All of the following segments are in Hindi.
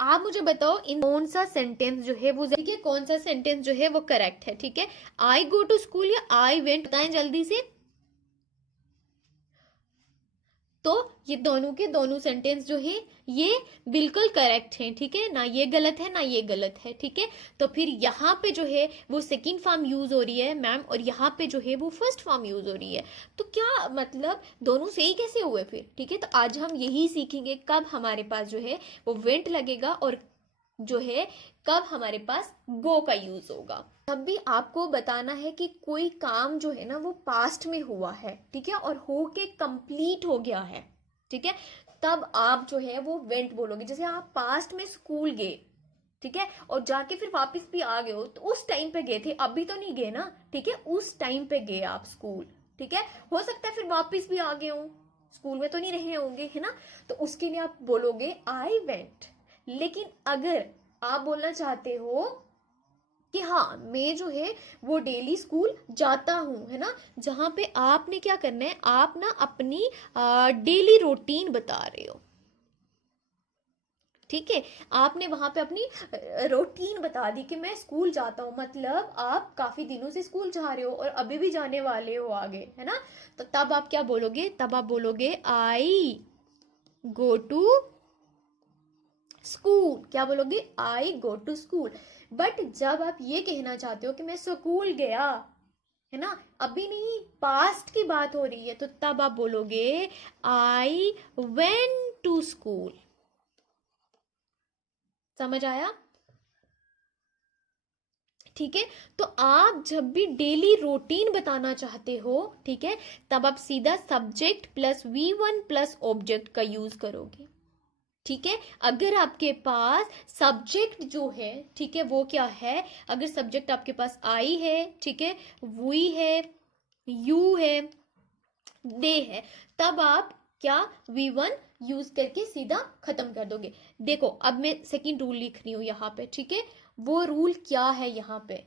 आप मुझे बताओ इन कौन सा सेंटेंस जो है वो, ठीक है, कौन सा सेंटेंस जो है वो करेक्ट है, ठीक है, आई गो टू स्कूल या आई वेंट, बताएं जल्दी से। तो ये दोनों के दोनों सेंटेंस जो है ये बिल्कुल करेक्ट हैं, ठीक है ना, ये गलत है ना ये गलत है, ठीक है। तो फिर यहाँ पे जो है वो सेकंड फॉर्म यूज हो रही है मैम, और यहाँ पे जो है वो फर्स्ट फॉर्म यूज हो रही है। तो क्या मतलब दोनों सही कैसे हुए फिर, ठीक है। तो आज हम यही सीखेंगे कब हमारे पास जो है वो वेंट लगेगा और जो है कब हमारे पास गो का यूज होगा। तब भी आपको बताना है कि कोई काम जो है ना वो पास्ट में हुआ है, ठीक है, और हो के कंप्लीट हो गया है, ठीक है, तब आप जो है वो वेंट बोलोगे। जैसे आप पास्ट में स्कूल गए, ठीक है, और जाके फिर वापस भी आ गए हो, तो उस टाइम पे गए थे, अभी तो नहीं गए ना, ठीक है, उस टाइम पे गए आप स्कूल, ठीक है। हो सकता है फिर वापस भी आ गए हो, स्कूल में तो नहीं रहे होंगे, है ना। तो उसके लिए आप बोलोगे आई वेंट। लेकिन अगर आप बोलना चाहते हो कि हाँ मैं जो है वो डेली स्कूल जाता हूँ, है ना, जहां पे आपने क्या करना है, आप ना अपनी डेली रूटीन बता रहे हो, ठीक है, आपने वहां पे अपनी रूटीन बता दी कि मैं स्कूल जाता हूँ, मतलब आप काफी दिनों से स्कूल जा रहे हो और अभी भी जाने वाले हो आगे, है ना। तो तब आप क्या बोलोगे, तब आप बोलोगे आई गो टू स्कूल। क्या बोलोगे, I go to school. But जब आप ये कहना चाहते हो कि मैं स्कूल गया, है ना, अभी नहीं, पास्ट की बात हो रही है, तो तब आप बोलोगे आई वेंट टू स्कूल। समझ आया, ठीक है। तो आप जब भी डेली रूटीन बताना चाहते हो, ठीक है, तब आप सीधा subject plus V1 plus object का यूज करोगे, ठीक है। अगर आपके पास सब्जेक्ट जो है, ठीक है, वो क्या है, अगर सब्जेक्ट आपके पास आई है, ठीक है, वी है, यू है, दे है, तब आप क्या V1 यूज करके सीधा खत्म कर दोगे। देखो अब मैं सेकंड रूल लिख रही हूं यहाँ पे, ठीक है, वो रूल क्या है यहाँ पे,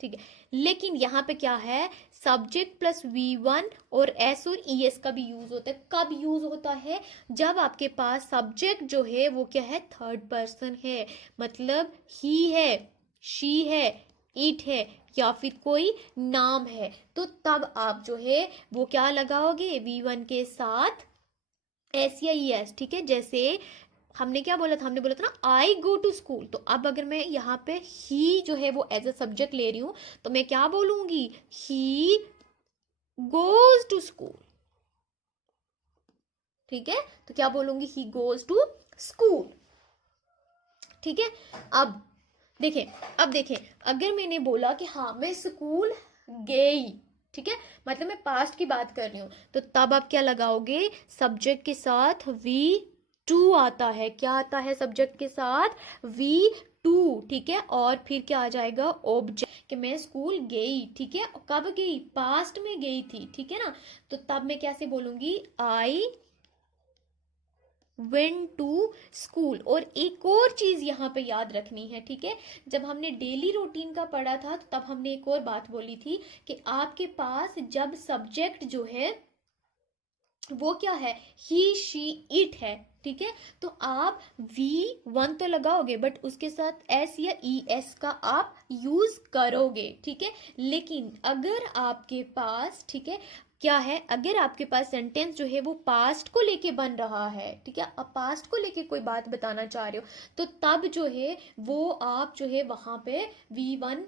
ठीक है। लेकिन यहाँ पे क्या है, सब्जेक्ट प्लस V1 और एस और ES का भी यूज होता है। कब यूज होता है, जब आपके पास सब्जेक्ट जो है वो क्या है, थर्ड पर्सन है, मतलब ही है, शी है, इट है, या फिर कोई नाम है, तो तब आप जो है वो क्या लगाओगे, V1 के साथ एस या ES, ठीक है। जैसे हमने क्या बोला था, हमने बोला था ना आई गो टू स्कूल, तो अब अगर मैं यहाँ पे ही जो है वो एज अ सब्जेक्ट ले रही हूं, तो मैं क्या बोलूंगी, ही गोज टू स्कूल, ठीक है। तो क्या बोलूंगी, ही गोज टू स्कूल, ठीक है। अब देखें, अब देखें, अगर मैंने बोला कि हाँ मैं स्कूल गई, ठीक है, मतलब मैं पास्ट की बात कर रही हूं, तो तब आप क्या लगाओगे, सब्जेक्ट के साथ V2 आता है। क्या आता है सब्जेक्ट के साथ, V2, ठीक है, और फिर क्या आ जाएगा, ऑब्जेक्ट, कि मैं स्कूल गई, ठीक है, कब गई, पास्ट में गई थी, ठीक है ना। तो तब मैं कैसे बोलूंगी, आई वेंट टू स्कूल। और एक और चीज यहाँ पे याद रखनी है, ठीक है, जब हमने डेली रूटीन का पढ़ा था तो तब हमने एक और बात बोली थी कि आपके पास जब सब्जेक्ट जो है वो क्या है, ही शी इट है, ठीक है, तो आप V1 तो लगाओगे बट उसके साथ S या ES का आप यूज करोगे, ठीक है। लेकिन अगर आपके पास, ठीक है, क्या है, अगर आपके पास सेंटेंस जो है वो पास्ट को लेके बन रहा है, ठीक है, आप पास्ट को लेके कोई बात बताना चाह रहे हो, तो तब जो है वो आप जो है वहां पे V1,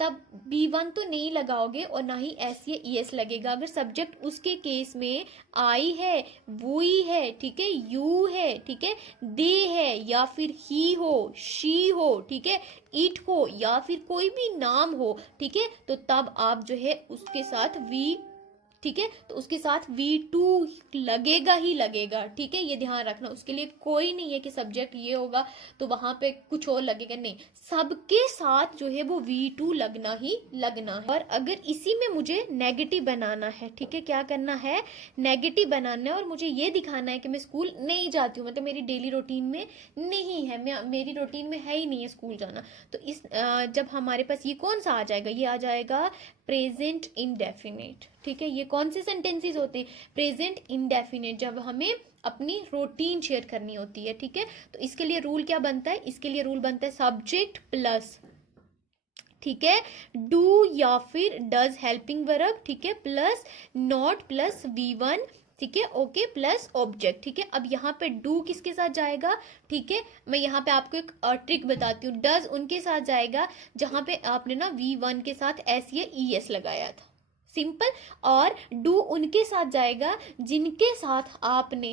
तब B1 तो नहीं लगाओगे और ना ही S या ES लगेगा। अगर सब्जेक्ट उसके केस में आई है, वही है, ठीक है, यू है, ठीक है, दे है, या फिर ही हो, शी हो, ठीक है, इट हो, या फिर कोई भी नाम हो, ठीक है, तो तब आप जो है उसके साथ V, ठीक है, तो उसके साथ V2 लगेगा ही लगेगा, ठीक है, ये ध्यान रखना। उसके लिए कोई नहीं है कि सब्जेक्ट ये होगा तो वहां पे कुछ और लगेगा, नहीं, सबके साथ जो है वो V2 लगना ही लगना है। और अगर इसी में मुझे नेगेटिव बनाना है, ठीक है, क्या करना है, नेगेटिव बनाना है, और मुझे ये दिखाना है कि मैं स्कूल नहीं जाती हूँ, मतलब मेरी डेली रूटीन में नहीं है, मेरी रूटीन में है ही नहीं है स्कूल जाना, तो इस जब हमारे पास ये कौन सा आ जाएगा, ये आ जाएगा प्रेजेंट इंडेफिनिट, ठीक है। ये कौन से सेंटेंसेस होते हैं, प्रेजेंट इंडेफिनिट, जब हमें अपनी रूटीन शेयर करनी होती है, ठीक है। तो इसके लिए रूल क्या बनता है, इसके लिए रूल बनता है सब्जेक्ट प्लस, ठीक है, डू या फिर डज हेल्पिंग वर्ब, ठीक है, प्लस नॉट प्लस V1, ठीक है, ओके, प्लस ऑब्जेक्ट, ठीक है। अब यहाँ पे डू किसके साथ जाएगा, ठीक है, मैं यहाँ पे आपको एक ट्रिक बताती हूँ। डज उनके साथ जाएगा जहाँ पे आपने ना V1 के साथ एस या ES लगाया था, सिंपल। और डू उनके साथ जाएगा जिनके साथ आपने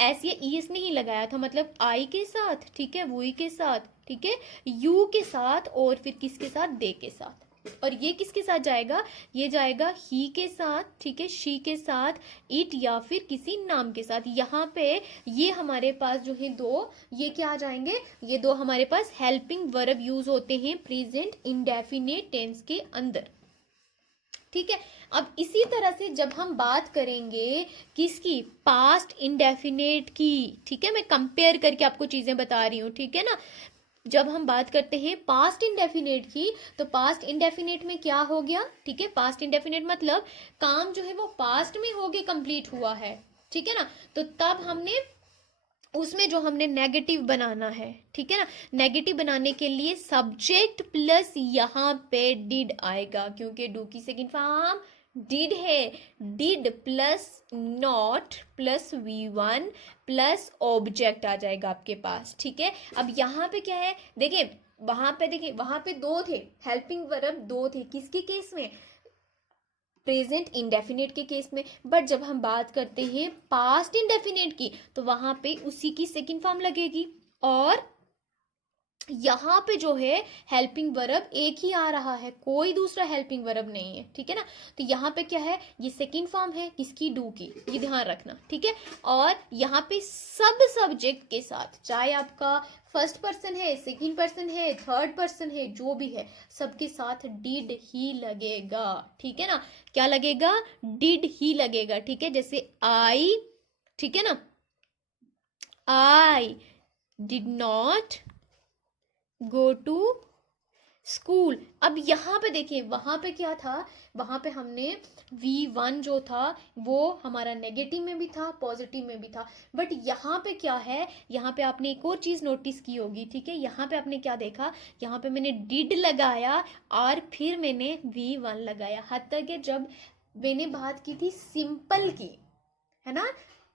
एस या ES नहीं लगाया था, मतलब आई के साथ, ठीक है, वुई के साथ, ठीक है, यू के साथ, और फिर किसके साथ, दे के साथ। और ये किसके साथ जाएगा, ये जाएगा ही के साथ, ठीक है, शी के साथ, इट या फिर किसी नाम के साथ। यहाँ पे ये हमारे पास जो है दो, ये क्या आ जाएंगे, ये दो हमारे पास हेल्पिंग वर्ब यूज होते हैं प्रेजेंट इंडेफिनेट टेंस के अंदर, ठीक है। अब इसी तरह से जब हम बात करेंगे किसकी, पास्ट इंडेफिनेट की, ठीक है, मैं कंपेयर करके आपको चीजें बता रही हूँ, ठीक है ना। जब हम बात करते हैं पास्ट इंडेफिनेट की, तो पास्ट इंडेफिनेट में क्या हो गया, ठीक है, पास्ट इंडेफिनेट मतलब काम जो है वो पास्ट में हो गया, कंप्लीट हुआ है, ठीक है ना। तो तब हमने उसमें जो हमने नेगेटिव बनाना है, ठीक है ना, नेगेटिव बनाने के लिए सब्जेक्ट प्लस यहाँ पे डिड आएगा, क्योंकि डू की सेकंड फॉर्म डिड है। Did plus not plus V1 plus object आ जाएगा आपके पास, ठीक है। अब यहाँ पे क्या है, देखिए वहां पे, देखिए वहां पे दो थे हेल्पिंग वर्ब, दो थे किसके केस में, प्रेजेंट इंडेफिनेट के केस में। बट जब हम बात करते हैं पास्ट इंडेफिनेट की, तो वहां पे उसी की सेकंड फॉर्म लगेगी, और यहाँ पे जो है हेल्पिंग वर्ब एक ही आ रहा है, कोई दूसरा हेल्पिंग वर्ब नहीं है, ठीक है ना। तो यहाँ पे क्या है, ये सेकंड फॉर्म है किसकी, डू की, ये ध्यान रखना, ठीक है। और यहाँ पे सब सब्जेक्ट के साथ, चाहे आपका फर्स्ट पर्सन है, सेकंड पर्सन है, थर्ड पर्सन है, जो भी है, सबके साथ डिड ही लगेगा, ठीक है ना। क्या लगेगा, डिड ही लगेगा, ठीक है। जैसे आई, ठीक है ना, I did not go to school. अब यहाँ पे देखिए, वहां पे क्या था, वहां पे हमने V1 जो था वो हमारा नेगेटिव में भी था, पॉजिटिव में भी था। बट यहाँ पे क्या है, यहाँ पे आपने एक और चीज नोटिस की होगी, ठीक है, यहाँ पे आपने क्या देखा, यहाँ पे मैंने डिड लगाया और फिर मैंने V1 लगाया। हद तक जब मैंने बात की थी सिंपल की, है ना,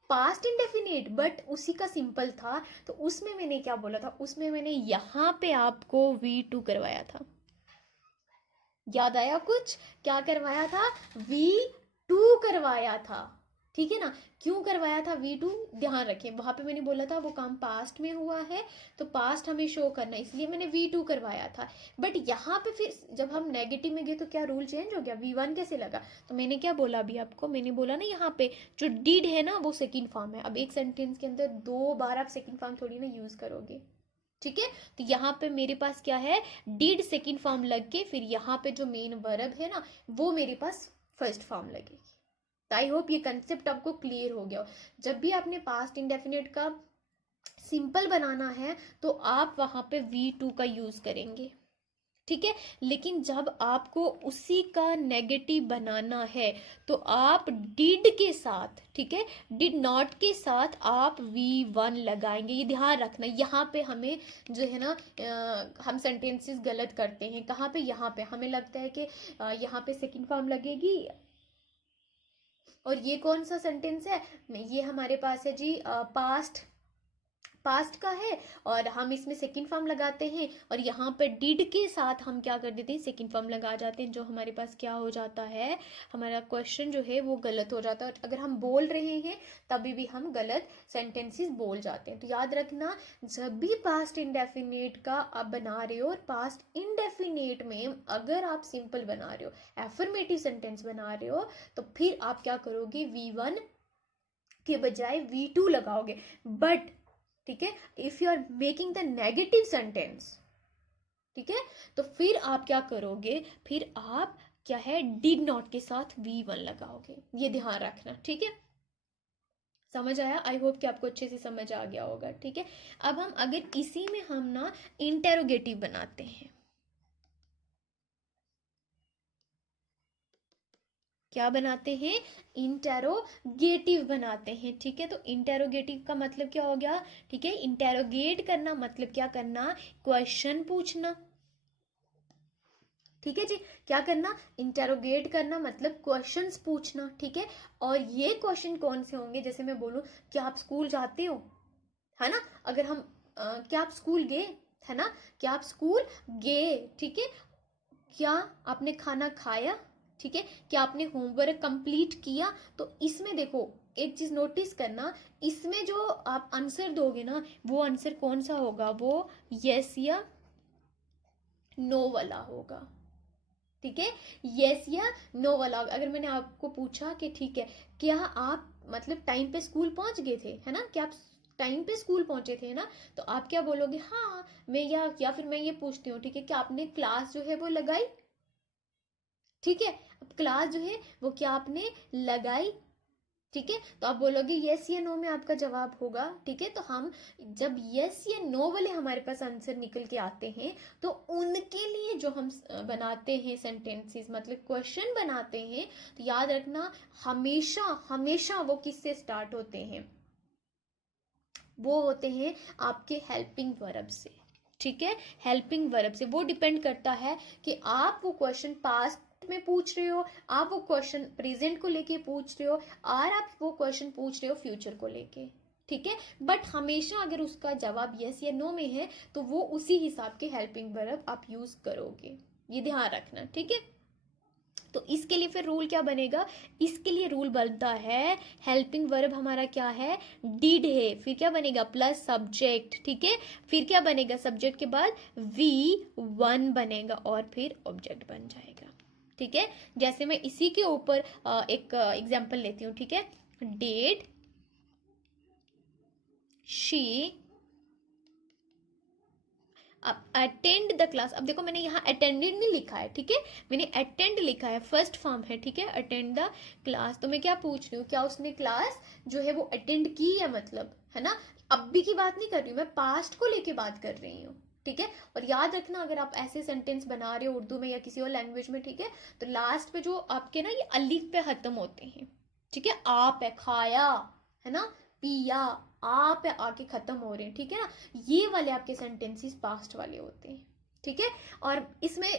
पास्ट इंडेफिनिट बट उसी का सिंपल था, तो उसमें मैंने क्या बोला था, उसमें मैंने यहाँ पे आपको V2 करवाया था। याद आया कुछ, क्या करवाया था, V2 करवाया था, ठीक है ना। क्यों करवाया था V2, ध्यान रखें, वहां पे मैंने बोला था वो काम पास्ट में हुआ है, तो पास्ट हमें शो करना, इसलिए मैंने V2 करवाया था। बट यहाँ पे फिर जब हम नेगेटिव में गए तो क्या रूल चेंज हो गया, V1 कैसे लगा। तो मैंने क्या बोला अभी आपको, मैंने बोला ना यहाँ पे जो डिड है ना वो सेकेंड फॉर्म है। अब एक सेंटेंस के अंदर 2 बार आप सेकेंड फॉर्म थोड़ी ना यूज करोगे, ठीक है। तो यहाँ पे मेरे पास क्या है, डिड सेकेंड फॉर्म लग के फिर यहाँ पे जो मेन वर्ब है ना वो मेरे पास फर्स्ट फॉर्म लगेगी। आई होप ये कंसेप्ट आपको क्लियर हो गया हो। जब भी आपने पास्ट इंडेफिनिट का सिंपल बनाना है तो आप वहां पे V2 का यूज करेंगे, ठीक है। लेकिन जब आपको उसी का नेगेटिव बनाना है तो आप डिड के साथ, ठीक है, डिड नॉट के साथ आप V1 लगाएंगे, ये ध्यान रखना। यहाँ पे हमें जो है ना हम सेंटेंसेस गलत करते हैं, कहाँ पे, यहाँ पे हमें लगता है कि यहाँ पे सेकंड फॉर्म लगेगी, और ये कौन सा सेंटेंस है, ये हमारे पास है जी पास्ट, पास्ट का है, और हम इसमें सेकंड फॉर्म लगाते हैं, और यहाँ पे डिड के साथ हम क्या कर देते हैं, सेकंड फॉर्म लगा जाते हैं, जो हमारे पास क्या हो जाता है, हमारा क्वेश्चन जो है वो गलत हो जाता है, और अगर हम बोल रहे हैं तभी भी हम गलत सेंटेंसेस बोल जाते हैं। तो याद रखना, जब भी पास्ट इंडेफिनेट का आप बना रहे हो, और पास्ट इंडेफिनेट में अगर आप सिंपल बना रहे हो, एफर्मेटिव सेंटेंस बना रहे हो, तो फिर आप क्या करोगे, V1 के बजाय V2 लगाओगे। बट ठीक है, if you are making the negative sentence, ठीक है, तो फिर आप क्या करोगे, फिर आप क्या है, डिड नॉट के साथ V1 लगाओगे, ये ध्यान रखना, ठीक है। समझ आया, आई होप कि आपको अच्छे से समझ आ गया होगा, ठीक है। अब हम अगर इसी में हम ना इंटेरोगेटिव बनाते हैं, क्या बनाते हैं, इंटेरोगेटिव बनाते हैं। ठीक है, तो इंटेरोगेटिव का मतलब क्या हो गया, ठीक है, इंटेरोगेट करना मतलब क्या करना, क्वेश्चन पूछना। ठीक है जी, क्या करना, इंटेरोगेट करना मतलब क्वेश्चंस पूछना। ठीक है, और ये क्वेश्चन कौन से होंगे, जैसे मैं बोलूं क्या आप स्कूल जाते हो, है ना, अगर हम क्या आप स्कूल गए, है ना, क्या आप स्कूल गए, ठीक है, क्या आपने खाना खाया, ठीक है, क्या आपने होमवर्क कंप्लीट किया। तो इसमें देखो एक चीज नोटिस करना, इसमें जो आप आंसर दोगे ना, वो आंसर कौन सा होगा, वो यस या नो वाला होगा। ठीक है, यस या नो वाला होगा। अगर मैंने आपको पूछा कि ठीक है, क्या आप मतलब टाइम पे स्कूल पहुंच गए थे, है ना, क्या आप टाइम पे स्कूल पहुंचे थे ना, तो आप क्या बोलोगे, हाँ मैं, या फिर मैं ये पूछती हूँ, ठीक है, क्या आपने क्लास जो है वो लगाई। ठीक है, अब क्लास जो है वो क्या आपने लगाई। ठीक है, तो आप बोलोगे यस या नो में आपका जवाब होगा। ठीक है, तो हम जब यस या नो वाले हमारे पास आंसर निकल के आते हैं, तो उनके लिए जो हम बनाते हैं सेंटेंसेस मतलब क्वेश्चन बनाते हैं, तो याद रखना हमेशा हमेशा वो किससे स्टार्ट होते हैं, वो होते हैं आपके हेल्पिंग वर्ब से। ठीक है, हेल्पिंग वर्ब से। वो डिपेंड करता है कि आप वो क्वेश्चन पास्ट में पूछ रहे हो, आप वो क्वेश्चन प्रेजेंट को लेके पूछ रहे हो, और आप वो क्वेश्चन पूछ रहे हो फ्यूचर को लेके। ठीक है, बट हमेशा अगर उसका जवाब यस या नो में है, तो वो उसी हिसाब के हेल्पिंग वर्ब आप यूज करोगे, ये ध्यान रखना। ठीक है, तो इसके लिए फिर रूल क्या बनेगा, इसके लिए रूल बनता है, हेल्पिंग वर्ब हमारा क्या है, डिड है, फिर क्या बनेगा, प्लस सब्जेक्ट। ठीक है, फिर क्या बनेगा, सब्जेक्ट के बाद V1 बनेगा और फिर ऑब्जेक्ट बन जाएगा। ठीक है, जैसे मैं इसी के ऊपर एक एग्जांपल लेती हूँ। ठीक है, डिड शी अब अटेंड द क्लास, अब देखो मैंने यहाँ अटेंडेड नहीं लिखा है, ठीक है, मैंने अटेंड लिखा है, फर्स्ट फॉर्म है। ठीक है, अटेंड द क्लास, तो मैं क्या पूछ रही हूँ, क्या उसने क्लास जो है वो अटेंड की है, मतलब, है ना, अभी की बात नहीं कर रही हूँ मैं, पास्ट को लेके बात कर रही हूँ। ठीक है, और याद रखना अगर आप ऐसे सेंटेंस बना रहे हो उर्दू में या किसी और लैंग्वेज में, ठीक है, तो लास्ट पे जो आपके ना ये अलिफ पे खत्म होते हैं। ठीक है, आप है, खाया, है ना, पिया, आप है, आके खत्म हो रहे हैं। ठीक है ना, ये वाले आपके सेंटेंसेस पास्ट वाले होते हैं। ठीक है, और इसमें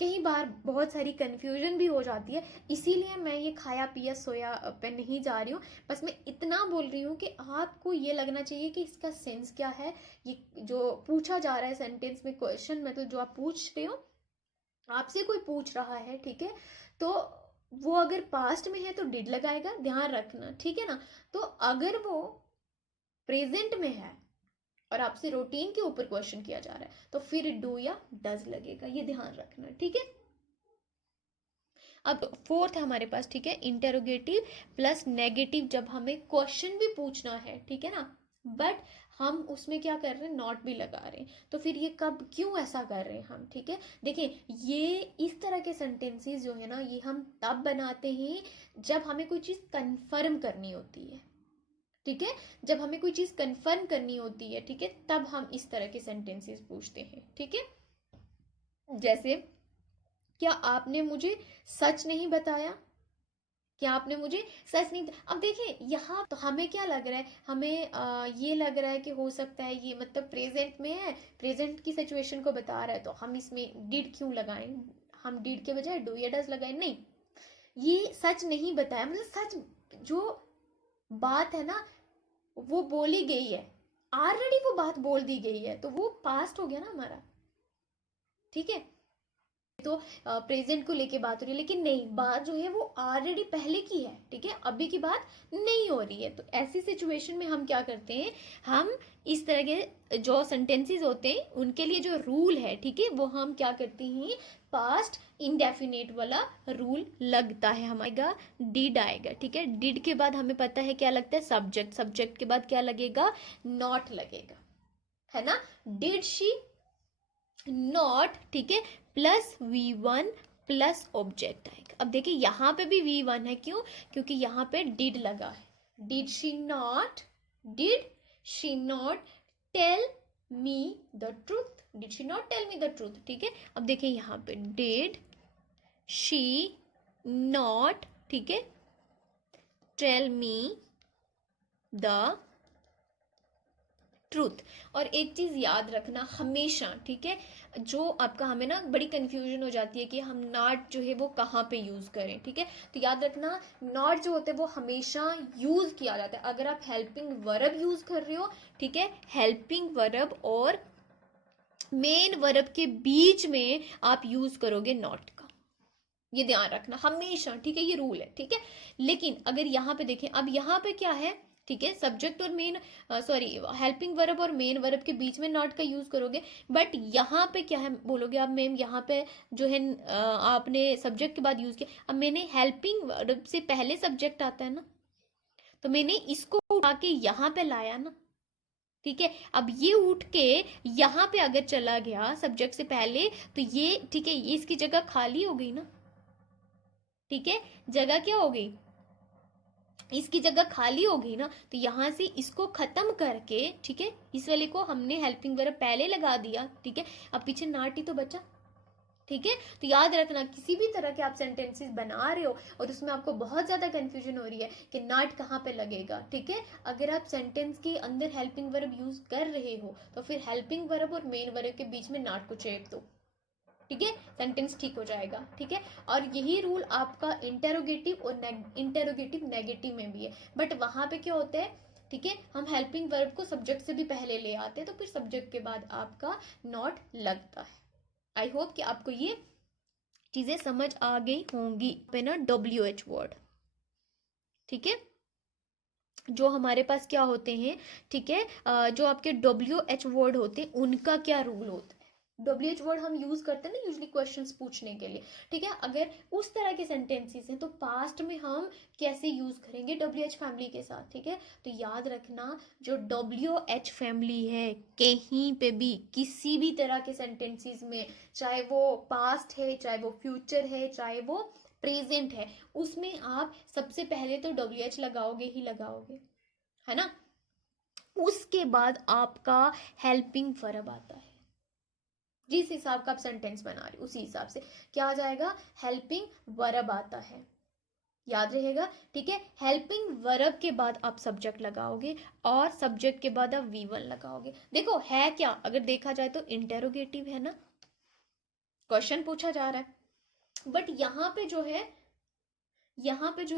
कई बार बहुत सारी कंफ्यूजन भी हो जाती है, इसीलिए मैं ये खाया पिया सोया पे नहीं जा रही हूँ। बस मैं इतना बोल रही हूँ कि आपको ये लगना चाहिए कि इसका सेंस क्या है, ये जो पूछा जा रहा है सेंटेंस में, क्वेश्चन मतलब जो आप पूछ रहे हो, आपसे कोई पूछ रहा है, ठीक है, तो वो अगर पास्ट में है तो डिड लगाएगा, ध्यान रखना। ठीक है ना, तो अगर वो प्रेजेंट में है और आपसे रूटीन के ऊपर क्वेश्चन किया जा रहा है, तो फिर डू या डज लगेगा, ये ध्यान रखना। ठीक है, अब फोर्थ है हमारे पास, ठीक है, इंटेरोगेटिव प्लस नेगेटिव, जब हमें क्वेश्चन भी पूछना है, ठीक है ना, बट हम उसमें क्या कर रहे हैं, नॉट भी लगा रहे हैं, तो फिर ये कब क्यों ऐसा कर रहे हैं हम। ठीक है, देखिए ये इस तरह के सेंटेंसेस जो है ना, ये हम तब बनाते हैं जब हमें कोई चीज़ कंफर्म करनी होती है। ठीक है, जब हमें कोई चीज़ कंफर्म करनी होती है, ठीक है, तब हम इस तरह के सेंटेंसेस पूछते हैं। ठीक है, जैसे क्या आपने मुझे सच नहीं बताया, क्या आपने मुझे सच नहीं, अब देखिए यहाँ तो हमें क्या लग रहा है, हमें ये लग रहा है कि हो सकता है ये मतलब प्रेजेंट में है, प्रेजेंट की सिचुएशन को बता रहा है, तो हम इसमें डिड क्यों लगाएं, हम डिड के बजाय डू या डज लगाएं, नहीं, ये सच नहीं बताया, मतलब सच जो बात है ना वो बोली गई है, ऑलरेडी वो बात बोल दी गई है, तो वो पास्ट हो गया ना हमारा। ठीक है, तो प्रेजेंट को लेके बात हो रही है, लेकिन नहीं, बात जो है वो ऑलरेडी पहले की है। ठीक है, अभी की बात नहीं हो रही है, तो ऐसी सिचुएशन में हम क्या करते हैं, हम इस तरह के जो सेंटेंसेस होते हैं उनके लिए जो रूल है, ठीक है, वो हम क्या करते हैं, पास्ट इंडेफिनेट वाला रूल लगता है हमारा, डिड आएगा। ठीक है, डिड के बाद हमें पता है क्या लगता है, सब्जेक्ट, सब्जेक्ट के बाद क्या लगेगा, नॉट लगेगा, है ना, डिड शी नॉट, ठीक है, प्लस V1 प्लस ऑब्जेक्ट आएगा। अब देखिए यहाँ पे भी V1 है, क्यों, क्योंकि यहाँ पे डिड लगा है, did she not tell me the truth, did she not tell me the truth. ठीक है, अब देखिए यहाँ पे डिड शी नॉट ठीक है, टेल मी द ट्रूथ। और एक चीज याद रखना हमेशा, ठीक है, जो आपका हमें ना बड़ी कंफ्यूजन हो जाती है कि हम नॉट जो है वो कहाँ पे यूज करें, ठीक है, तो याद रखना नॉट जो होते हैं वो हमेशा यूज किया जाता है अगर आप हेल्पिंग वर्ब यूज कर रहे हो, ठीक है, हेल्पिंग वर्ब और मेन वर्ब के बीच में आप यूज करोगे नॉट का, ये ध्यान रखना हमेशा, ठीक है, ये रूल है, ठीक है। लेकिन अगर यहाँ पे देखें, अब यहाँ पे क्या है, ठीक है, सब्जेक्ट और मेन, सॉरी, हेल्पिंग वर्ब और मेन वर्ब के बीच में नॉट का यूज करोगे, बट यहाँ पे क्या है, बोलोगे आप मैम यहाँ पे जो है आपने सब्जेक्ट के बाद यूज किया, अब मैंने हेल्पिंग वर्ब से पहले सब्जेक्ट आता है ना, तो मैंने इसको उठा के यहाँ पे लाया ना, ठीक है, अब ये उठ के यहाँ पे अगर चला गया सब्जेक्ट से पहले, तो ये, ठीक है, ये इसकी जगह खाली हो गई ना, ठीक है, जगह क्या हो गई, इसकी जगह खाली हो गई ना, तो यहां से इसको खत्म करके, ठीक है, इस वाले को हमने हेल्पिंग वर्ब पहले लगा दिया, ठीक है, अब पीछे नॉट ही तो बचा, ठीक है। तो याद रखना किसी भी तरह के आप सेंटेंसेस बना रहे हो और उसमें आपको बहुत ज्यादा कंफ्यूजन हो रही है कि नॉट कहाँ पे लगेगा, ठीक है, अगर आप सेंटेंस के अंदर हेल्पिंग वर्ब यूज कर रहे हो तो फिर हेल्पिंग वर्ब और मेन वर्ब के बीच में नॉट को छेड़ दो, ठीक है, सेंटेंस ठीक हो जाएगा, ठीक है। और यही रूल आपका इंटेरोगेटिव और इंटेरोगेटिव नेगेटिव में भी है, बट वहां पे क्या होता है, ठीक है, हम हेल्पिंग वर्ब को सब्जेक्ट से भी पहले ले आते हैं, तो फिर सब्जेक्ट के बाद आपका नॉट लगता है। आई होप कि आपको ये चीजें समझ आ गई होंगी। पे ना WH वर्ड, ठीक है, जो हमारे पास क्या होते हैं, ठीक है, जो आपके WH वर्ड होते हैं उनका क्या रूल होता है। WH वर्ड हम यूज करते हैं ना यूजली क्वेश्चंस पूछने के लिए, ठीक है, अगर उस तरह के सेंटेंसेस हैं तो पास्ट में हम कैसे यूज करेंगे WH फैमिली के साथ, ठीक है, तो याद रखना जो WH फैमिली है कहीं पे भी किसी भी तरह के सेंटेंसेस में, चाहे वो पास्ट है, चाहे वो फ्यूचर है, चाहे वो प्रेजेंट है, उसमें आप सबसे पहले तो WH लगाओगे ही लगाओगे, है ना, उसके बाद आपका हेल्पिंग वर्ब आता है, जिस हिसाब का आप सेंटेंस बना रहे हो उसी हिसाब से क्या आ जाएगा, हेल्पिंग वर्ब आता है, याद रहेगा, ठीक है, हेल्पिंग वर्ब के बाद आप सब्जेक्ट लगाओगे और सब्जेक्ट के बाद आप V1 लगाओगे। देखो है क्या, अगर देखा जाए तो इंटेरोगेटिव है ना, क्वेश्चन पूछा जा रहा है, बट यहाँ पे जो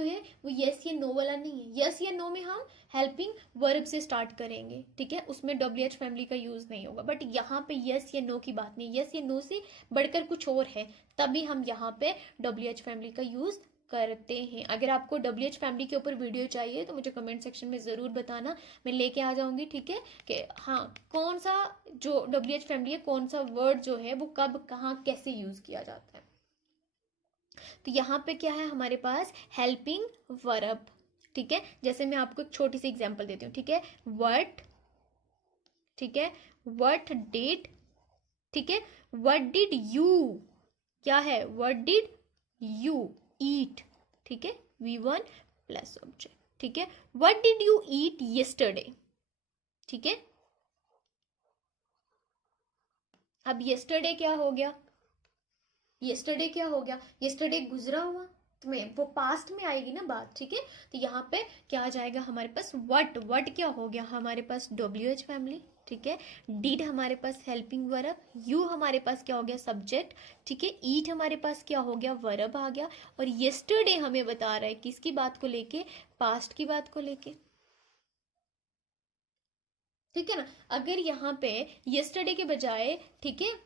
है वो यस या नो वाला नहीं है, यस या नो में हम हेल्पिंग वर्ब से स्टार्ट करेंगे, ठीक है, उसमें WH फैमिली का यूज नहीं होगा, बट यहाँ पे यस या नो की बात नहीं, यस या नो से बढ़कर कुछ और है, तभी हम यहाँ पे WH फैमिली का यूज करते हैं। अगर आपको WH फैमिली के ऊपर वीडियो चाहिए तो मुझे कमेंट सेक्शन में ज़रूर बताना, मैं लेके आ जाऊंगी, ठीक है, कि हाँ कौन सा जो WH फैमिली है, कौन सा वर्ड जो है वो कब कहाँ कैसे यूज किया जाता है। तो यहाँ पे क्या है हमारे पास हेल्पिंग वर्ब, ठीक है, जैसे मैं आपको एक छोटी सी एग्जांपल देती हूँ, ठीक है, व्हाट, ठीक है, व्हाट डिड, ठीक है, व्हाट डिड यू, क्या है, व्हाट डिड यू ईट, ठीक है, V1 प्लस ऑब्जेक्ट, ठीक है, what did you eat yesterday, ठीक है, अब येस्टरडे क्या हो गया, येस्टरडे क्या हो गया, येस्टरडे गुजरा हुआ, तो मैं वो पास्ट में आएगी ना बात, ठीक है, तो यहाँ पे क्या आ जाएगा हमारे पास, व्हाट क्या हो गया हमारे पास WH फैमिली, ठीक है, डिड हमारे पास हेल्पिंग वर्ब, यू हमारे पास क्या हो गया सब्जेक्ट, ठीक है, ईट हमारे पास क्या हो गया वर्ब आ गया, और येस्टरडे हमें बता रहा है किसकी बात को लेके, पास्ट की बात को लेके, ठीक है ना। अगर यहाँ पे येस्टरडे के बजाय, ठीक है,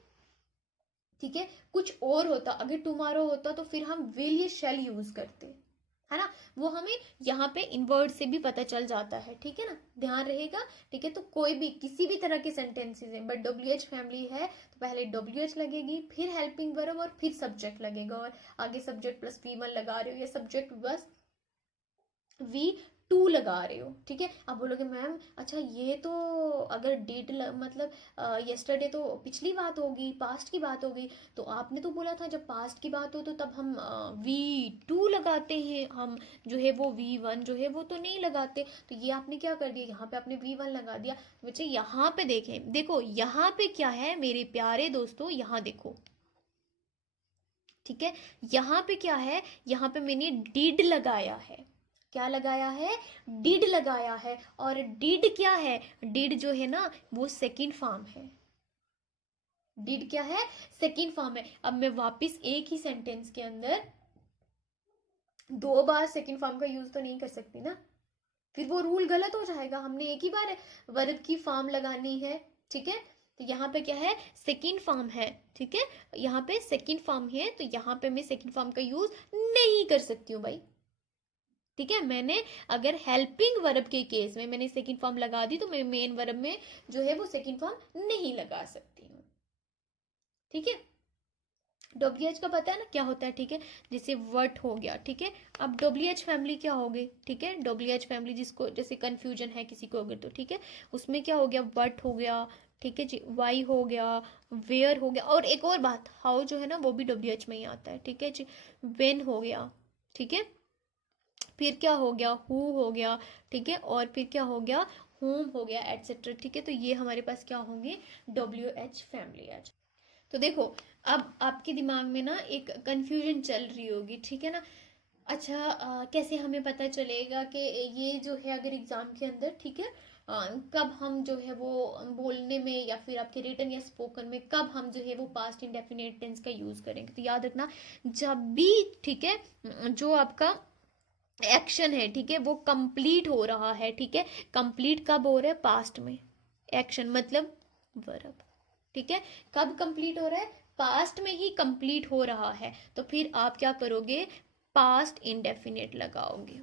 ठीक है, कुछ और होता, अगर टुमारो होता तो फिर हम विल या शैल यूज करते, है ना, वो हमें यहाँ पे इनवर्ड से भी पता चल जाता है, ठीक है ना, ध्यान रहेगा, ठीक है, तो कोई भी किसी भी तरह के सेंटेंसेस हैं बट WH फैमिली है तो पहले WH लगेगी, फिर हेल्पिंग वर्ब और फिर सब्जेक्ट लगेगा, और आगे सब्जेक्ट प्लस V1 लगा रहे हो या सब्जेक्ट बस V2 लगा रहे हो, ठीक है। आप बोलोगे मैम अच्छा ये तो अगर डेट मतलब यस्टरडे तो पिछली बात होगी, पास्ट की बात होगी, तो आपने तो बोला था जब पास्ट की बात हो तो तब हम V2 लगाते हैं, हम जो है वो V1 जो है वो तो नहीं लगाते, तो ये आपने क्या कर दिया, यहाँ पे आपने V1 लगा दिया। बच्चे यहाँ पे देखें, देखो यहाँ पे क्या है मेरे प्यारे दोस्तों, यहाँ देखो, ठीक है। यहाँ पे क्या है, यहाँ पे मैंने डिड लगाया है। क्या लगाया है? डिड लगाया है। और डिड क्या है? डिड जो है ना वो सेकंड फॉर्म है। डिड क्या है? सेकंड फॉर्म है। अब मैं वापस एक ही सेंटेंस के अंदर दो बार सेकंड फॉर्म का यूज तो नहीं कर सकती ना, फिर वो रूल गलत हो जाएगा। हमने एक ही बार वर्ब की फॉर्म लगानी है, ठीक है। तो यहाँ पे क्या है? सेकंड फॉर्म है, ठीक है। यहाँ पे सेकंड फॉर्म है, तो यहाँ पे मैं सेकंड फॉर्म का यूज नहीं कर सकती हूँ भाई, ठीक है। मैंने अगर हेल्पिंग वर्ब के केस में मैंने सेकंड फॉर्म लगा दी, तो मैं मेन वर्ब में जो है वो सेकंड फॉर्म नहीं लगा सकती हूँ, ठीक है। डब्ल्यू का पता है ना क्या होता है, ठीक है। जैसे वट हो गया, ठीक है। अब डब्ल्यू फैमिली क्या हो गई, ठीक है। डब्ल्यू फैमिली जिसको जैसे कंफ्यूजन है किसी को अगर, तो ठीक है, उसमें क्या हो गया? वट हो गया, ठीक है जी। वाई हो गया, वेयर हो गया, और एक और बात, हाउ जो है ना वो भी डब्ल्यू में ही आता है, ठीक है जी। वेन हो गया, ठीक है। फिर क्या हो गया? हु हो गया, ठीक है। और फिर क्या हो गया? होम हो गया, एटसेट्रा, ठीक है। तो ये हमारे पास क्या होंगे? डब्ल्यू फैमिली आज। तो देखो, अब आपके दिमाग में ना एक कंफ्यूजन चल रही होगी, ठीक है ना। अच्छा, कैसे हमें पता चलेगा कि ये जो है अगर एग्जाम के अंदर, ठीक है, कब हम जो है वो बोलने में या फिर आपके रिटन या स्पोकन में कब हम जो है वो पास्ट इंडेफिनिट टेंस का यूज करेंगे। तो याद रखना, जब भी, ठीक है, जो आपका एक्शन है, ठीक है, वो कंप्लीट हो रहा है, ठीक है। कंप्लीट कब हो रहा है? पास्ट में। एक्शन मतलब वर्ब, ठीक है। कब कंप्लीट हो रहा है? पास्ट में ही कंप्लीट हो रहा है, तो फिर आप क्या करोगे? पास्ट इंडेफिनिट लगाओगे,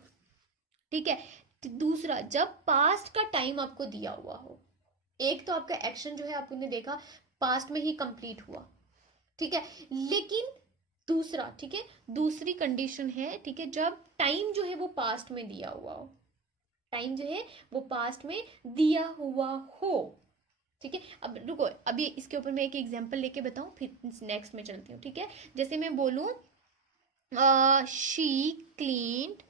ठीक है। तो दूसरा, जब पास्ट का टाइम आपको दिया हुआ हो, एक तो आपका एक्शन जो है आपने देखा पास्ट में ही कंप्लीट हुआ, ठीक है। लेकिन दूसरा, ठीक है, दूसरी कंडीशन है, ठीक है, जब टाइम जो है वो पास्ट में दिया हुआ हो, टाइम जो है वो पास्ट में दिया हुआ हो, ठीक है। अब रुको, अभी इसके ऊपर मैं एक एग्जांपल लेके बताऊं, फिर नेक्स्ट में चलती हूँ, ठीक है। जैसे मैं बोलूं, she cleaned,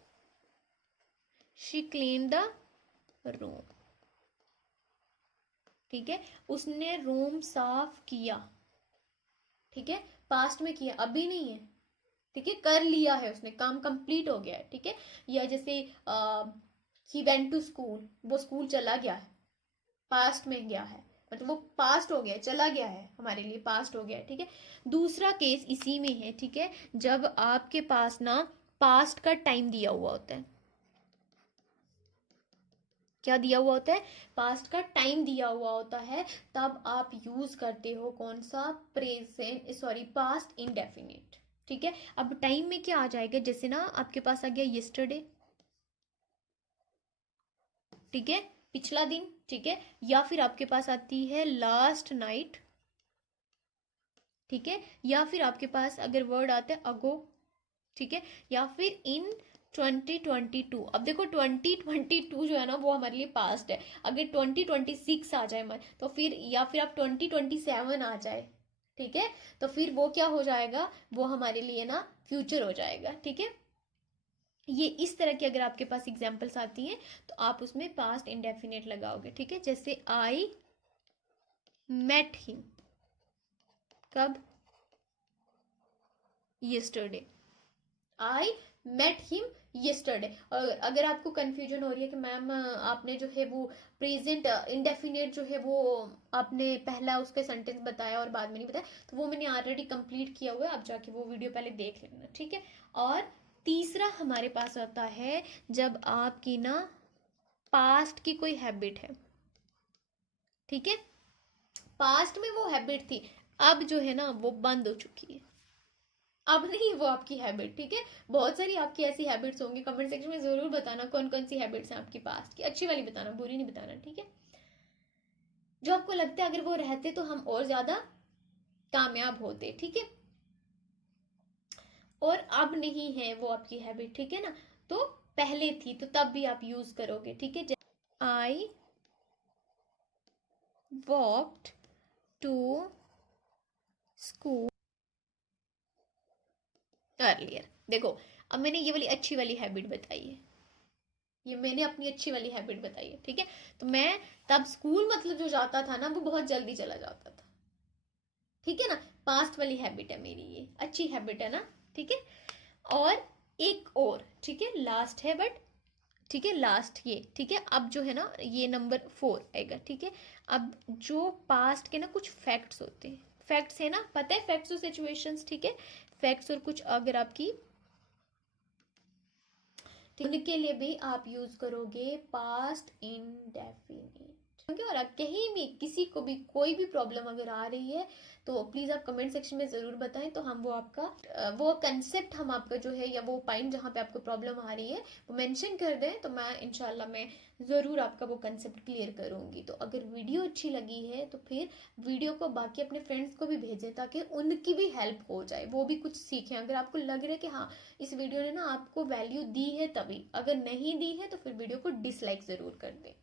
she clean the room, ठीक है। उसने रूम साफ किया, ठीक है। पास्ट में किया, अभी नहीं है, ठीक है। कर लिया है उसने, काम कंप्लीट हो गया है, ठीक है। या जैसे ही वेंट टू स्कूल, वो स्कूल चला गया है, पास्ट में गया है, मतलब वो पास्ट हो गया, चला गया है, हमारे लिए पास्ट हो गया है, ठीक है। दूसरा केस इसी में है, ठीक है, जब आपके पास ना पास्ट का टाइम दिया हुआ होता है। क्या दिया हुआ होता है? पास्ट का टाइम दिया हुआ होता है, तब आप यूज करते हो कौन सा? प्रेजेंट, सॉरी, पास्ट इंडेफिनिट, ठीक है। अब टाइम में क्या आ जाएगा? जैसे ना आपके पास आ गया यस्टरडे, ठीक है, पिछला दिन, ठीक है। या फिर आपके पास आती है लास्ट नाइट, ठीक है। या फिर आपके पास अगर वर्ड आता है अगो, ठीक है। या फिर इन 2022। अब देखो 2022 जो है ना वो हमारे लिए पास्ट है। अगर 2026 आ जाए तो फिर, या फिर आप 2027 आ जाए, ठीक है, तो फिर वो क्या हो जाएगा? वो हमारे लिए ना फ्यूचर हो जाएगा, ठीक है। ये इस तरह की अगर आपके पास एग्जाम्पल्स आती हैं तो आप उसमें पास्ट इंडेफिनिट लगाओगे, ठीक है। जैसे आई मेट हिम, कब? Yesterday. I met him yesterday. और अगर आपको कंफ्यूजन हो रही है कि मैम आपने जो है वो प्रेजेंट इंडेफिनिट जो है वो आपने पहला उसका सेंटेंस बताया और बाद में नहीं बताया, तो वो मैंने ऑलरेडी कंप्लीट किया हुआ है, आप जाके वो वीडियो पहले देख लेना, ठीक है। और तीसरा हमारे पास होता है जब आपकी ना पास्ट की कोई हैबिट है, ठीक है। पास्ट में वो हैबिट थी, अब जो है ना वो बंद हो चुकी है, अब नहीं वो आपकी हैबिट, ठीक है। बहुत सारी आपकी ऐसी हैबिट्स होंगी, कमेंट सेक्शन में जरूर बताना कौन कौन सी हैबिट्स हैं आपकी पास्ट की, अच्छी वाली बताना, बुरी नहीं बताना, ठीक है। जो आपको लगता है अगर वो रहते तो हम और ज्यादा कामयाब होते, ठीक है। और अब नहीं है वो आपकी हैबिट, ठीक है ना, तो पहले थी तो तब भी आप यूज करोगे, ठीक है। I walked to school earlier. देखो, अब मैंने ये वाली अच्छी वाली हैबिट बताई है, ये मैंने अपनी अच्छी वाली हैबिट बताई है, ठीक है। तो मैं तब स्कूल मतलब जो जाता था ना वो बहुत जल्दी चला जाता था, ठीक है ना, पास्ट वाली हैबिट है मेरी, ये अच्छी हैबिट है ना, ठीक है। और एक और, ठीक है, लास्ट है बट, ठीक है, लास्ट ये, ठीक है। अब जो है ना ये नंबर 4 आएगा, ठीक है। अब जो पास्ट के ना कुछ फैक्ट्स होते हैं, फैक्ट्स है ना, पता है, फैक्ट्स और सिचुएशंस, ठीक है, फैक्ट्स और कुछ अगर आपकी, उनके लिए भी आप यूज करोगे पास्ट इंडेफिनिट, क्योंकि और आप कहीं भी किसी को भी कोई भी प्रॉब्लम अगर आ रही है तो प्लीज़ आप कमेंट सेक्शन में ज़रूर बताएं, तो हम वो आपका वो कंसेप्ट हम आपका जो है या वो पॉइंट जहाँ पे आपको प्रॉब्लम आ रही है वो मेंशन कर दें, तो मैं इंशाल्लाह मैं ज़रूर आपका वो कंसेप्ट क्लियर करूँगी। तो अगर वीडियो अच्छी लगी है तो फिर वीडियो को बाकी अपने फ्रेंड्स को भी भेजें ताकि उनकी भी हेल्प हो जाए, वो भी कुछ सीखें। अगर आपको लग रहा है कि हाँ इस वीडियो ने ना आपको वैल्यू दी है तभी, अगर नहीं दी है तो फिर वीडियो को डिसलाइक ज़रूर कर दें।